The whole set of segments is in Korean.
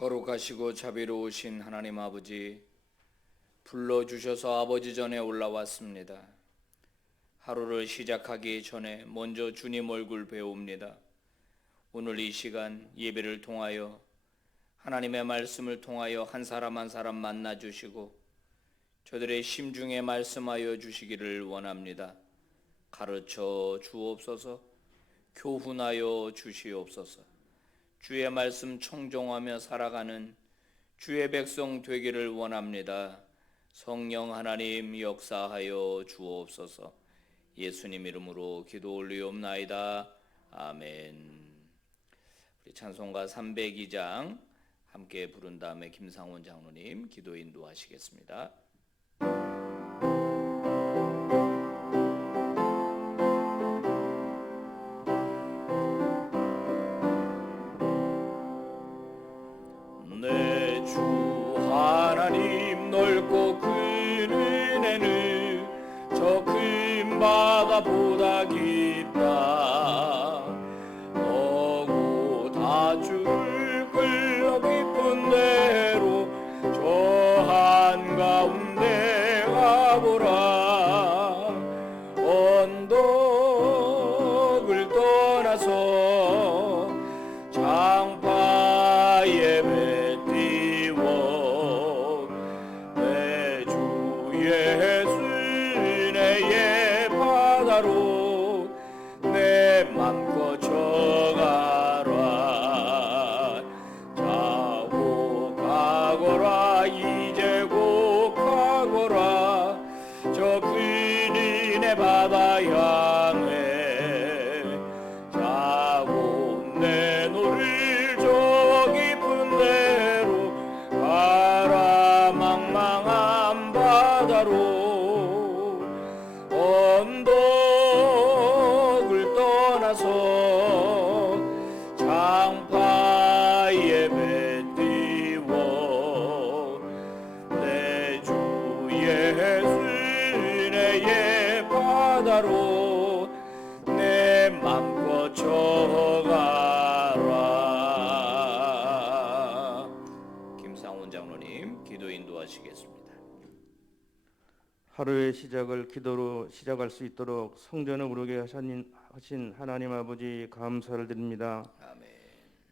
거룩하시고 자비로우신 하나님 아버지, 불러주셔서 아버지 전에 올라왔습니다. 하루를 시작하기 전에 먼저 주님 얼굴 배웁니다. 오늘 이 시간 예배를 통하여 하나님의 말씀을 통하여 한 사람 한 사람 만나주시고 저들의 심중에 말씀하여 주시기를 원합니다. 가르쳐 주옵소서. 교훈하여 주시옵소서. 주의 말씀 청종하며 살아가는 주의 백성 되기를 원합니다. 성령 하나님 역사하여 주옵소서. 예수님 이름으로 기도 올리옵나이다. 아멘. 우리 찬송가 302장 함께 부른 다음에 김상훈 장로님 기도 인도하시겠습니다. 내 주 하나님 넓고 큰 은혜는 저 큰 바다보다 깊다. 너무 다줄 흘러 깊은 대로 저 한가운데 가보라. 언덕을 떠나서 장파에 띄워 내 주 예수 은혜의 바다로 내 맘껏 져가라. 자고 가거라. 이제 곧 가거라. 저 큰 은혜 바다 향해 자고 내 노를 저 깊은 데로 가라. 망망한 바다로 언덕을 떠나서 장파에 띄워 내 주 예수 은혜의 바다로 내 맘껏 져가라. 김상훈 장로님 기도 인도하시겠습니다. 하루의 시작을 기도로 시작할 수 있도록 성전을 오르게 하신 하나님 아버지 감사를 드립니다. 아멘.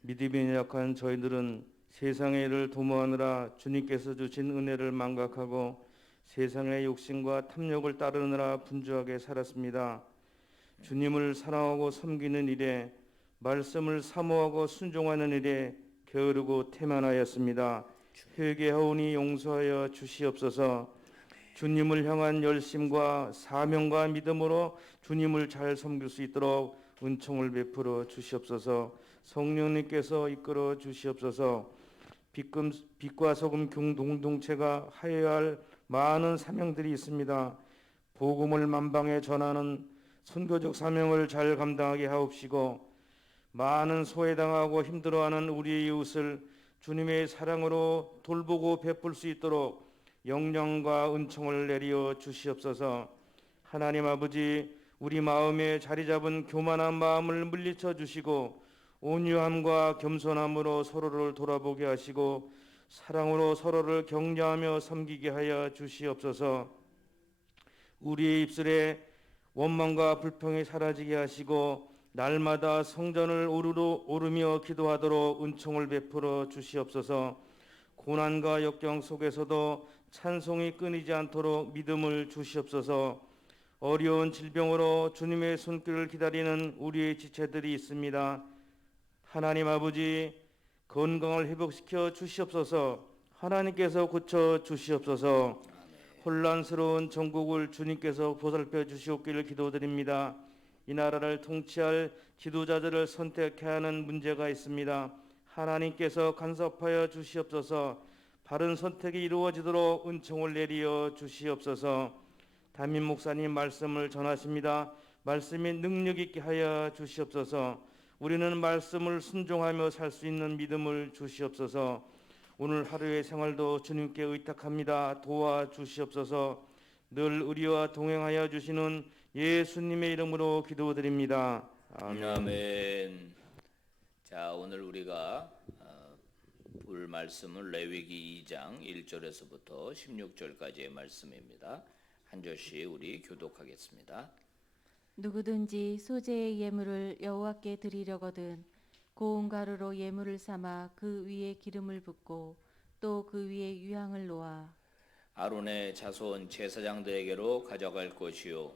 믿음이 약한 저희들은 세상의 일을 도모하느라 주님께서 주신 은혜를 망각하고 세상의 욕심과 탐욕을 따르느라 분주하게 살았습니다. 주님을 사랑하고 섬기는 일에 말씀을 사모하고 순종하는 일에 게으르고 태만하였습니다. 회개하오니 용서하여 주시옵소서. 주님을 향한 열심과 사명과 믿음으로 주님을 잘 섬길 수 있도록 은총을 베풀어 주시옵소서. 성령님께서 이끌어 주시옵소서. 빛과 소금 공동체가 하여야 할 많은 사명들이 있습니다. 복음을 만방에 전하는 선교적 사명을 잘 감당하게 하옵시고 많은 소외당하고 힘들어하는 우리의 이웃을 주님의 사랑으로 돌보고 베풀 수 있도록 영령과 은총을 내리어 주시옵소서. 하나님 아버지, 우리 마음에 자리 잡은 교만한 마음을 물리쳐 주시고 온유함과 겸손함으로 서로를 돌아보게 하시고 사랑으로 서로를 격려하며 섬기게 하여 주시옵소서. 우리의 입술에 원망과 불평이 사라지게 하시고 날마다 성전을 오르며 기도하도록 은총을 베풀어 주시옵소서. 고난과 역경 속에서도 찬송이 끊이지 않도록 믿음을 주시옵소서. 어려운 질병으로 주님의 손길을 기다리는 우리의 지체들이 있습니다. 하나님 아버지, 건강을 회복시켜 주시옵소서. 하나님께서 고쳐 주시옵소서. 혼란스러운 전국을 주님께서 보살펴 주시옵기를 기도드립니다. 이 나라를 통치할 지도자들을 선택해야 하는 문제가 있습니다. 하나님께서 간섭하여 주시옵소서. 바른 선택이 이루어지도록 은총을 내리어 주시옵소서. 담임 목사님 말씀을 전하십니다. 말씀이 능력 있게 하여 주시옵소서. 우리는 말씀을 순종하며 살 수 있는 믿음을 주시옵소서. 오늘 하루의 생활도 주님께 의탁합니다. 도와주시옵소서. 늘 우리와 동행하여 주시는 예수님의 이름으로 기도드립니다. 아멘. 아멘. 자, 오늘 우리가 볼 말씀은 레위기 2장 1절에서부터 16절까지의 말씀입니다. 한 절씩 우리 교독하겠습니다. 누구든지 소재의 예물을 여호와께 드리려거든 고운 가루로 예물을 삼아 그 위에 기름을 붓고 또 그 위에 유향을 놓아 아론의 자손 제사장들에게로 가져갈 것이요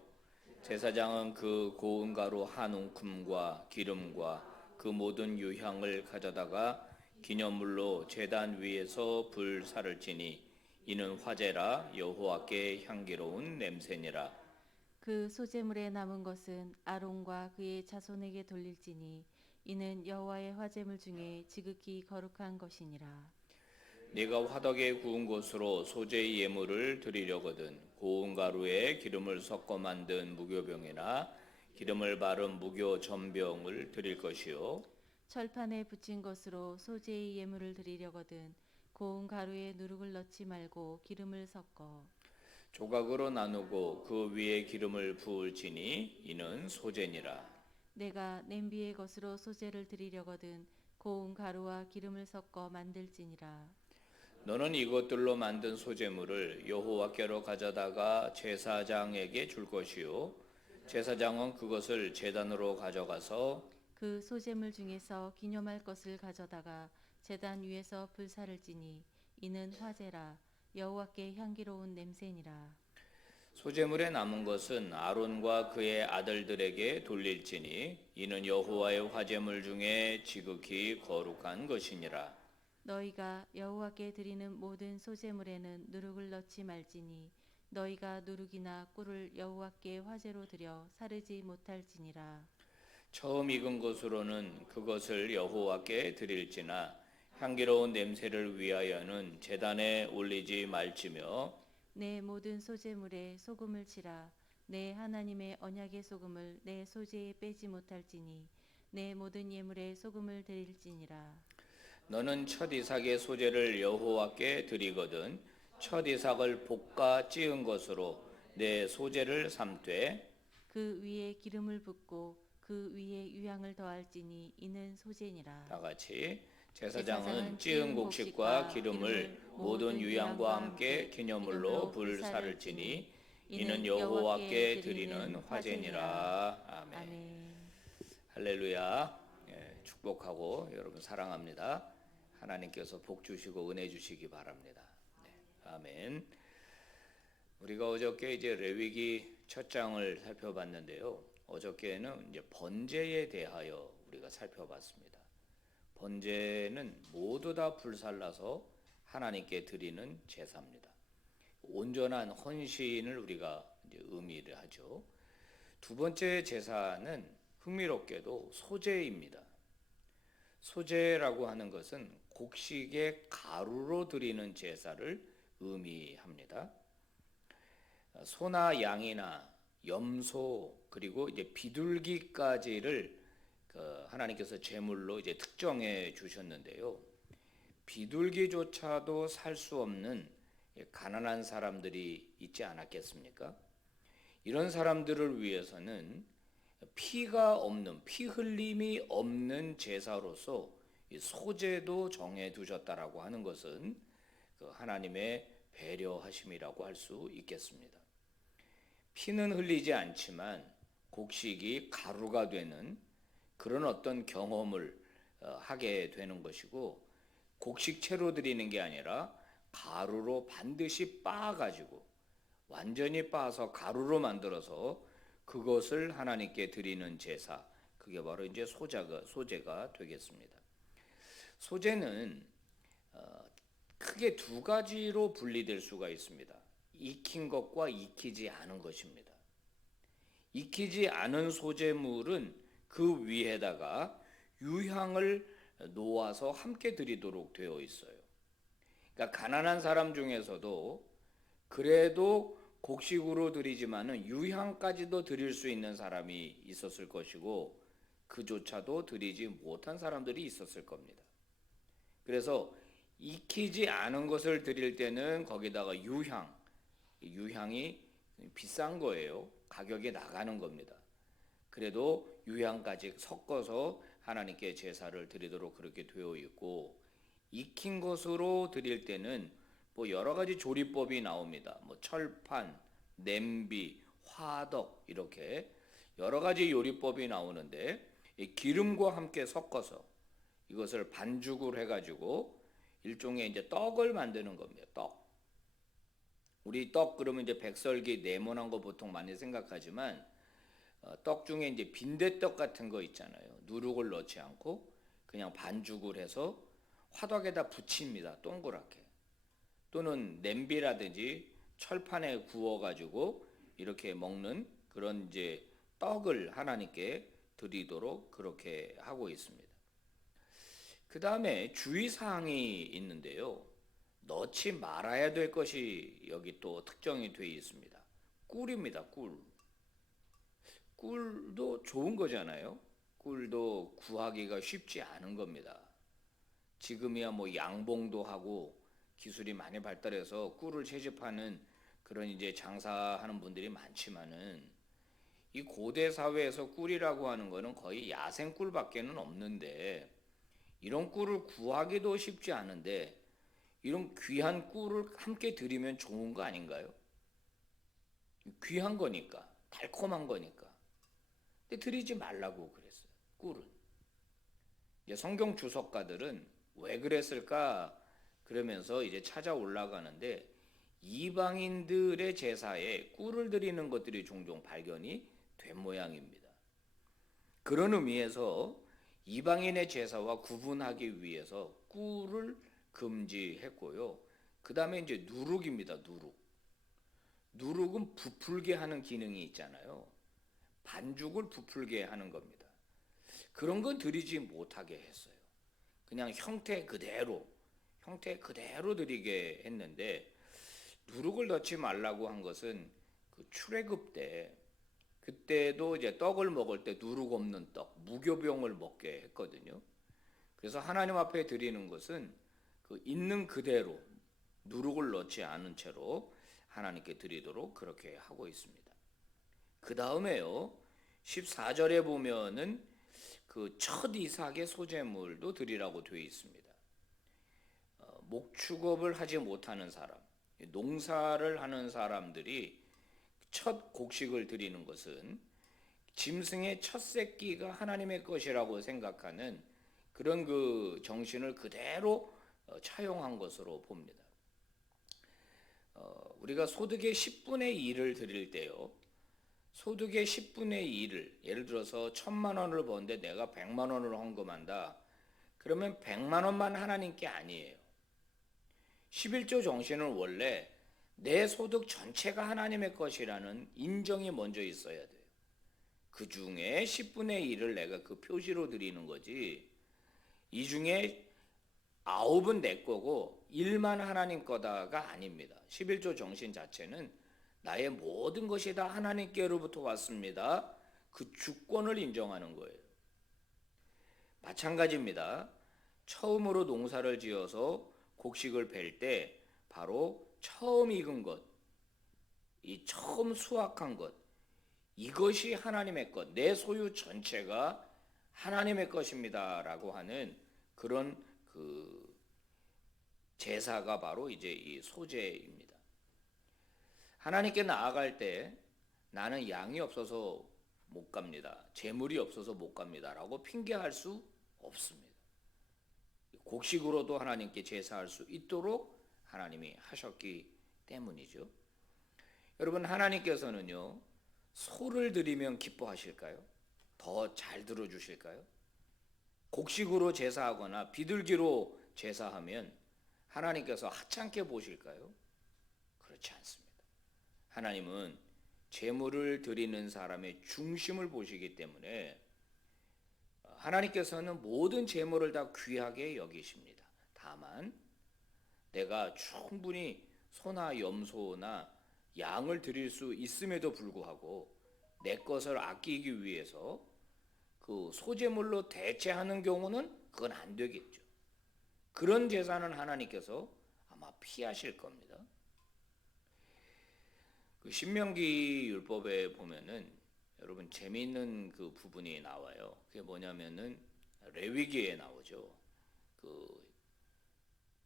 제사장은 그 고운 가루 한 움큼과 기름과 그 모든 유향을 가져다가 기념물로 제단 위에서 불사를 지니 이는 화제라 여호와께 향기로운 냄새니라. 그 소재물에 남은 것은 아론과 그의 자손에게 돌릴지니 이는 여호와의 화제물 중에 지극히 거룩한 것이니라. 네가 화덕에 구운 것으로 소재의 예물을 드리려거든 고운 가루에 기름을 섞어 만든 무교병이나 기름을 바른 무교 전병을 드릴 것이요 철판에 붙인 것으로 소재의 예물을 드리려거든 고운 가루에 누룩을 넣지 말고 기름을 섞어 조각으로 나누고 그 위에 기름을 부을지니 이는 소재니라. 내가 냄비의 것으로 소재를 드리려거든 고운 가루와 기름을 섞어 만들지니라. 너는 이것들로 만든 소재물을 여호와께로 가져다가 제사장에게 줄 것이요 제사장은 그것을 제단으로 가져가서 그 소재물 중에서 기념할 것을 가져다가 제단 위에서 불사를 지니 이는 화제라 여호와께 향기로운 냄새니라. 소재물에 남은 것은 아론과 그의 아들들에게 돌릴지니 이는 여호와의 화제물 중에 지극히 거룩한 것이니라. 너희가 여호와께 드리는 모든 소재물에는 누룩을 넣지 말지니 너희가 누룩이나 꿀을 여호와께 화제로 드려 사르지 못할지니라. 처음 익은 것으로는 그것을 여호와께 드릴지나 향기로운 냄새를 위하여는 제단에 올리지 말지며 내 모든 소재물에 소금을 치라. 내 하나님의 언약의 소금을 내 소재에 빼지 못할지니 내 모든 예물에 소금을 드릴지니라. 너는 첫 이삭의 소재를 여호와께 드리거든 첫 이삭을 볶아 찌은 것으로 내 소재를 삼되 그 위에 기름을 붓고 그 위에 유향을 더할지니 이는 소재니라. 다 같이 제사장은 찌은 곡식과 기름을 모든 유향과 함께 기념물로 불사를 지니 이는 여호와께 드리는 화제니라. 아멘. 아멘. 할렐루야. 축복하고 여러분 사랑합니다. 하나님께서 복 주시고 은혜 주시기 바랍니다. 네, 아멘. 우리가 어저께 이제 레위기 첫 장을 살펴봤는데요. 어저께는 이제 번제에 대하여 우리가 살펴봤습니다. 번제는 모두 다 불살라서 하나님께 드리는 제사입니다. 온전한 헌신을 우리가 이제 의미를 하죠. 두 번째 제사는 흥미롭게도 소제입니다. 소제라고 하는 것은 곡식의 가루로 드리는 제사를 의미합니다. 소나 양이나 염소 그리고 이제 비둘기까지를 하나님께서 제물로 이제 특정해 주셨는데요. 비둘기조차도 살 수 없는 가난한 사람들이 있지 않았겠습니까? 이런 사람들을 위해서는 피가 없는 피 흘림이 없는 제사로서 소제도 정해 두셨다라고 하는 것은 하나님의 배려하심이라고 할 수 있겠습니다. 피는 흘리지 않지만 곡식이 가루가 되는 그런 어떤 경험을 하게 되는 것이고 곡식채로 드리는 게 아니라 가루로 반드시 빻아가지고 완전히 빻아서 가루로 만들어서 그것을 하나님께 드리는 제사, 그게 바로 이제 소제가 되겠습니다. 소제는 크게 두 가지로 분리될 수가 있습니다. 익힌 것과 익히지 않은 것입니다. 익히지 않은 소제물은 그 위에다가 유향을 놓아서 함께 드리도록 되어 있어요. 그러니까 가난한 사람 중에서도 그래도 곡식으로 드리지만은 유향까지도 드릴 수 있는 사람이 있었을 것이고 그조차도 드리지 못한 사람들이 있었을 겁니다. 그래서 익히지 않은 것을 드릴 때는 거기다가 유향이 비싼 거예요. 가격이 나가는 겁니다. 그래도 유향까지 섞어서 하나님께 제사를 드리도록 그렇게 되어 있고 익힌 것으로 드릴 때는 뭐 여러 가지 조리법이 나옵니다. 뭐 철판, 냄비, 화덕 이렇게 여러 가지 요리법이 나오는데 이 기름과 함께 섞어서 이것을 반죽을 해가지고 일종의 이제 떡을 만드는 겁니다. 떡. 우리 떡 그러면 이제 백설기 네모난 거 보통 많이 생각하지만 떡 중에 이제 빈대떡 같은 거 있잖아요. 누룩을 넣지 않고 그냥 반죽을 해서 화덕에다 붙입니다. 동그랗게. 또는 냄비라든지 철판에 구워가지고 이렇게 먹는 그런 이제 떡을 하나님께 드리도록 그렇게 하고 있습니다. 그 다음에 주의사항이 있는데요. 넣지 말아야 될 것이 여기 또 특정이 되어 있습니다. 꿀입니다. 꿀. 꿀도 좋은 거잖아요. 꿀도 구하기가 쉽지 않은 겁니다. 지금이야 뭐 양봉도 하고 기술이 많이 발달해서 꿀을 채집하는 그런 이제 장사하는 분들이 많지만은 이 고대 사회에서 꿀이라고 하는 거는 거의 야생 꿀밖에는 없는데 이런 꿀을 구하기도 쉽지 않은데 이런 귀한 꿀을 함께 드리면 좋은 거 아닌가요? 귀한 거니까, 달콤한 거니까. 근데 드리지 말라고 그랬어요. 꿀은. 이제 성경 주석가들은 왜 그랬을까? 그러면서 이제 찾아 올라가는데 이방인들의 제사에 꿀을 드리는 것들이 종종 발견이 된 모양입니다. 그런 의미에서 이방인의 제사와 구분하기 위해서 꿀을 금지했고요. 그 다음에 이제 누룩입니다. 누룩. 누룩은 부풀게 하는 기능이 있잖아요. 반죽을 부풀게 하는 겁니다. 그런 건 드리지 못하게 했어요. 그냥 형태 그대로 드리게 했는데 누룩을 넣지 말라고 한 것은 그 출애굽 때 그때도 이제 떡을 먹을 때 누룩 없는 떡, 무교병을 먹게 했거든요. 그래서 하나님 앞에 드리는 것은 그 있는 그대로 누룩을 넣지 않은 채로 하나님께 드리도록 그렇게 하고 있습니다. 그 다음에요. 14절에 보면은 그 첫 이삭의 소재물도 드리라고 되어 있습니다. 목축업을 하지 못하는 사람, 농사를 하는 사람들이 첫 곡식을 드리는 것은 짐승의 첫 새끼가 하나님의 것이라고 생각하는 그런 그 정신을 그대로 차용한 것으로 봅니다. 우리가 소득의 10분의 1을 드릴 때요. 소득의 10분의 1을 예를 들어서 1,000만 원을 버는데 내가 100만 원을 헌금한다. 그러면 100만 원만 하나님께 아니에요. 11조 정신은 원래 내 소득 전체가 하나님의 것이라는 인정이 먼저 있어야 돼요. 그 중에 10분의 1을 내가 그 표시로 드리는 거지. 이 중에 9은 내 거고 1만 하나님 거다가 아닙니다. 11조 정신 자체는 나의 모든 것이 다 하나님께로부터 왔습니다. 그 주권을 인정하는 거예요. 마찬가지입니다. 처음으로 농사를 지어서 곡식을 벨 때 바로 처음 익은 것, 이 처음 수확한 것, 이것이 하나님의 것, 내 소유 전체가 하나님의 것입니다라고 하는 그런 그 제사가 바로 이제 이 소제입니다. 하나님께 나아갈 때 나는 양이 없어서 못 갑니다. 재물이 없어서 못 갑니다라고 핑계할 수 없습니다. 곡식으로도 하나님께 제사할 수 있도록 하나님이 하셨기 때문이죠. 여러분 하나님께서는요. 소를 드리면 기뻐하실까요? 더 잘 들어주실까요? 곡식으로 제사하거나 비둘기로 제사하면 하나님께서 하찮게 보실까요? 그렇지 않습니다. 하나님은 제물을 드리는 사람의 중심을 보시기 때문에 하나님께서는 모든 제물을 다 귀하게 여기십니다. 다만 내가 충분히 소나 염소나 양을 드릴 수 있음에도 불구하고 내 것을 아끼기 위해서 그 소제물로 대체하는 경우는 그건 안 되겠죠. 그런 제사는 하나님께서 아마 피하실 겁니다. 그 신명기 율법에 보면은 여러분 재미있는 그 부분이 나와요. 그게 뭐냐면은 레위기에 나오죠. 그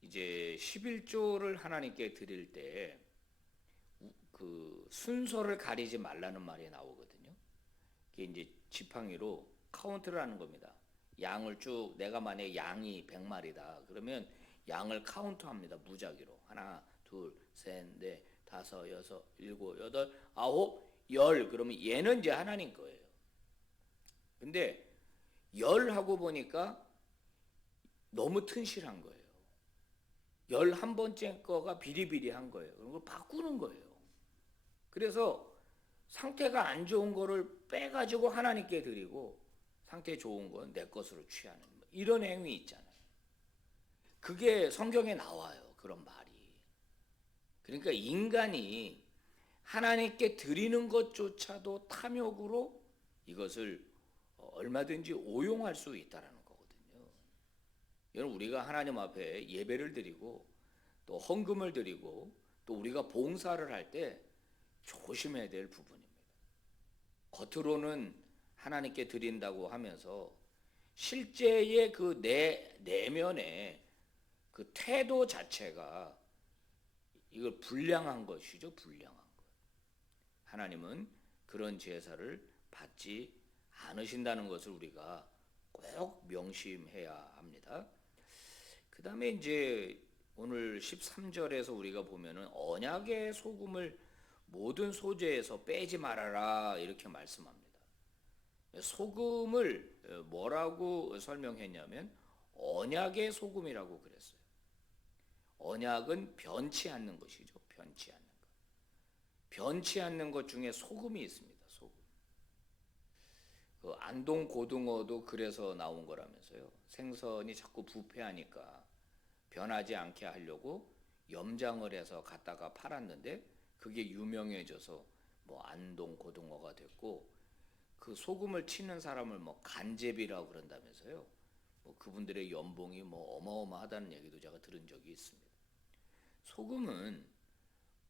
이제 11조를 하나님께 드릴 때 그 순서를 가리지 말라는 말이 나오거든요. 그게 이제 지팡이로 카운트를 하는 겁니다. 양을 쭉 내가 만약에 양이 100마리다. 그러면 양을 카운트합니다. 무작위로. 하나, 둘, 셋, 넷, 다섯, 여섯, 일곱, 여덟, 아홉, 열. 그러면 얘는 이제 하나님 거예요. 근데 열 하고 보니까 너무 튼실한 거예요. 11번째 거가 비리비리한 거예요. 그걸 바꾸는 거예요. 그래서 상태가 안 좋은 거를 빼가지고 하나님께 드리고 상태 좋은 건 내 것으로 취하는 이런 행위 있잖아요. 그게 성경에 나와요. 그런 말이. 그러니까 인간이 하나님께 드리는 것조차도 탐욕으로 이것을 얼마든지 오용할 수 있다라는 거거든요. 여러분 우리가 하나님 앞에 예배를 드리고 또 헌금을 드리고 또 우리가 봉사를 할 때 조심해야 될 부분입니다. 겉으로는 하나님께 드린다고 하면서 실제의 그 내면의 그 태도 자체가 이걸 불량한 것이죠. 불량한 것. 하나님은 그런 제사를 받지 않으신다는 것을 우리가 꼭 명심해야 합니다. 그 다음에 이제 오늘 13절에서 우리가 보면은 언약의 소금을 모든 소재에서 빼지 말아라 이렇게 말씀합니다. 소금을 뭐라고 설명했냐면 언약의 소금이라고 그랬어요. 언약은 변치 않는 것이죠. 변치 않는 것. 변치 않는 것 중에 소금이 있습니다. 소금. 그 안동 고등어도 그래서 나온 거라면서요. 생선이 자꾸 부패하니까 변하지 않게 하려고 염장을 해서 갖다가 팔았는데 그게 유명해져서 뭐 안동 고등어가 됐고 그 소금을 치는 사람을 뭐 간제비라고 그런다면서요. 뭐 그분들의 연봉이 뭐 어마어마하다는 얘기도 제가 들은 적이 있습니다. 소금은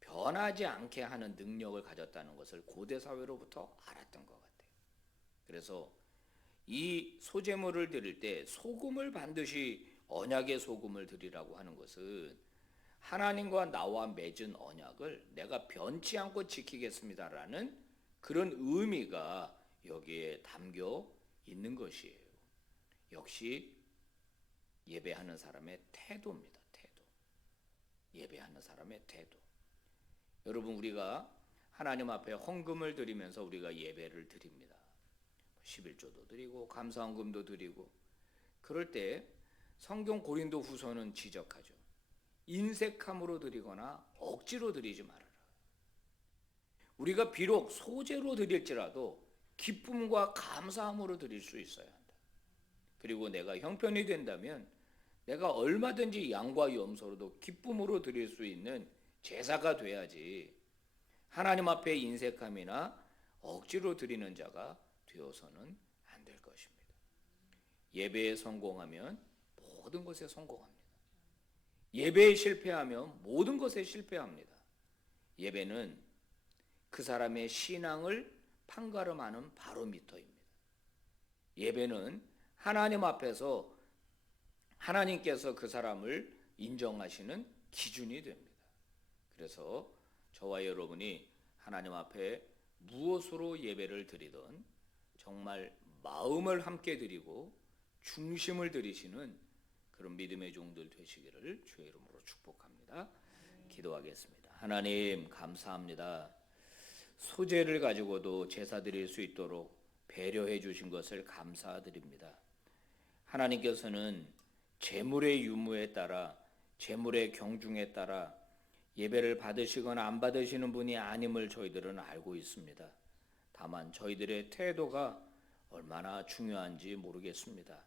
변하지 않게 하는 능력을 가졌다는 것을 고대 사회로부터 알았던 것 같아요. 그래서 이 소제물을 드릴 때 소금을 반드시 언약의 소금을 드리라고 하는 것은 하나님과 나와 맺은 언약을 내가 변치 않고 지키겠습니다라는 그런 의미가 여기에 담겨 있는 것이에요. 역시 예배하는 사람의 태도입니다. 태도. 예배하는 사람의 태도. 여러분 우리가 하나님 앞에 헌금을 드리면서 우리가 예배를 드립니다. 11조도 드리고 감사헌금도 드리고 그럴 때 성경 고린도 후서는 지적하죠. 인색함으로 드리거나 억지로 드리지 말아라. 우리가 비록 소재로 드릴지라도 기쁨과 감사함으로 드릴 수 있어야 한다. 그리고 내가 형편이 된다면 내가 얼마든지 양과 염소로도 기쁨으로 드릴 수 있는 제사가 돼야지 하나님 앞에 인색함이나 억지로 드리는 자가 되어서는 안 될 것입니다. 예배에 성공하면 모든 것에 성공합니다. 예배에 실패하면 모든 것에 실패합니다. 예배는 그 사람의 신앙을 판가름하는 바로미터입니다. 예배는 하나님 앞에서 하나님께서 그 사람을 인정하시는 기준이 됩니다. 그래서 저와 여러분이 하나님 앞에 무엇으로 예배를 드리든 정말 마음을 함께 드리고 중심을 드리시는 그런 믿음의 종들 되시기를 주의 이름으로 축복합니다. 기도하겠습니다. 하나님 감사합니다. 소재를 가지고도 제사 드릴 수 있도록 배려해 주신 것을 감사드립니다. 하나님께서는 제물의 유무에 따라 제물의 경중에 따라 예배를 받으시거나 안 받으시는 분이 아님을 저희들은 알고 있습니다. 다만 저희들의 태도가 얼마나 중요한지 모르겠습니다.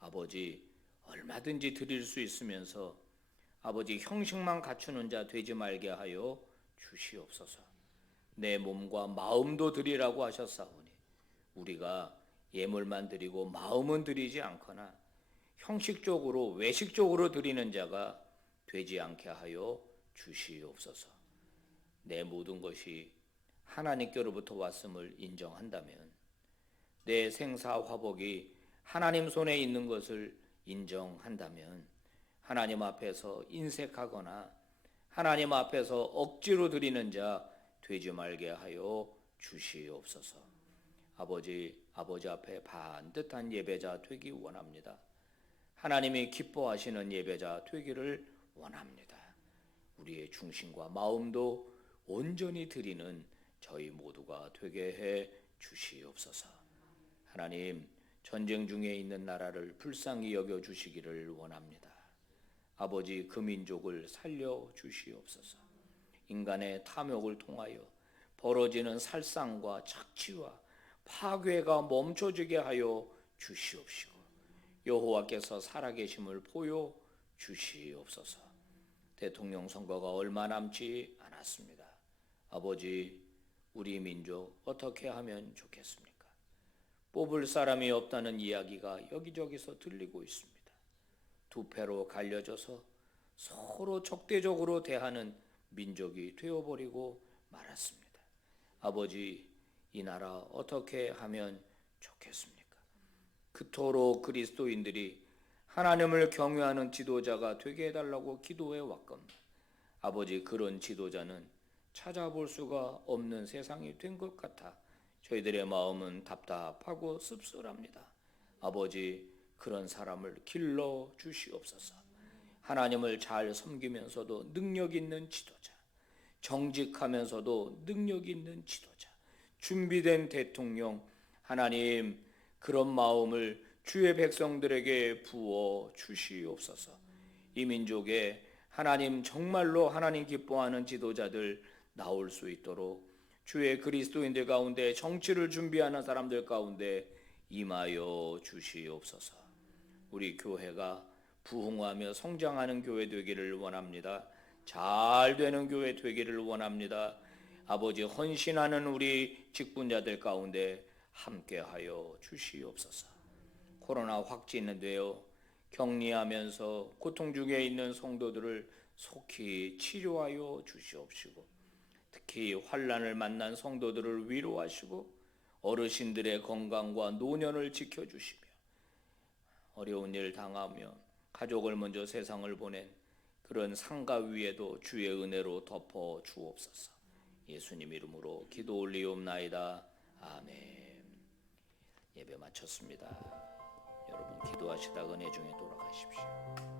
아버지 얼마든지 드릴 수 있으면서 아버지 형식만 갖추는 자 되지 말게 하여 주시옵소서. 내 몸과 마음도 드리라고 하셨사오니 우리가 예물만 드리고 마음은 드리지 않거나 형식적으로 외식적으로 드리는 자가 되지 않게 하여 주시옵소서. 내 모든 것이 하나님께로부터 왔음을 인정한다면 내 생사 화복이 하나님 손에 있는 것을 인정한다면 하나님 앞에서 인색하거나 하나님 앞에서 억지로 드리는 자 되지 말게 하여 주시옵소서. 아버지 앞에 반듯한 예배자 되기 원합니다. 하나님이 기뻐하시는 예배자 되기를 원합니다. 우리의 중심과 마음도 온전히 드리는 저희 모두가 되게 해 주시옵소서. 하나님, 전쟁 중에 있는 나라를 불쌍히 여겨 주시기를 원합니다. 아버지, 그 민족을 살려 주시옵소서. 인간의 탐욕을 통하여 벌어지는 살상과 착취와 파괴가 멈춰지게 하여 주시옵시고 여호와께서 살아계심을 보여 주시옵소서. 대통령 선거가 얼마 남지 않았습니다. 아버지, 우리 민족 어떻게 하면 좋겠습니까? 뽑을 사람이 없다는 이야기가 여기저기서 들리고 있습니다. 두 패로 갈려져서 서로 적대적으로 대하는 민족이 되어버리고 말았습니다. 아버지, 이 나라 어떻게 하면 좋겠습니까? 그토록 그리스도인들이 하나님을 경외하는 지도자가 되게 해달라고 기도해 왔건만 아버지, 그런 지도자는 찾아볼 수가 없는 세상이 된 것 같아 저희들의 마음은 답답하고 씁쓸합니다. 아버지, 그런 사람을 길러 주시옵소서. 하나님을 잘 섬기면서도 능력 있는 지도자, 정직하면서도 능력 있는 지도자, 준비된 대통령, 하나님, 그런 마음을 주의 백성들에게 부어 주시옵소서. 이 민족에 하나님, 정말로 하나님 기뻐하는 지도자들 나올 수 있도록 주의 그리스도인들 가운데, 정치를 준비하는 사람들 가운데 임하여 주시옵소서. 우리 교회가 부흥하며 성장하는 교회 되기를 원합니다. 잘 되는 교회 되기를 원합니다. 아버지, 헌신하는 우리 직분자들 가운데 함께하여 주시옵소서. 코로나 확진되어 격리하면서 고통 중에 있는 성도들을 속히 치료하여 주시옵시고, 특히 환난을 만난 성도들을 위로하시고 어르신들의 건강과 노년을 지켜주시며 어려운 일 당하며 가족을 먼저 세상을 보낸 그런 상가 위에도 주의 은혜로 덮어 주옵소서. 예수님 이름으로 기도 올리옵나이다. 아멘. 예배 마쳤습니다. 여러분, 기도하시다 은혜 중에 돌아가십시오.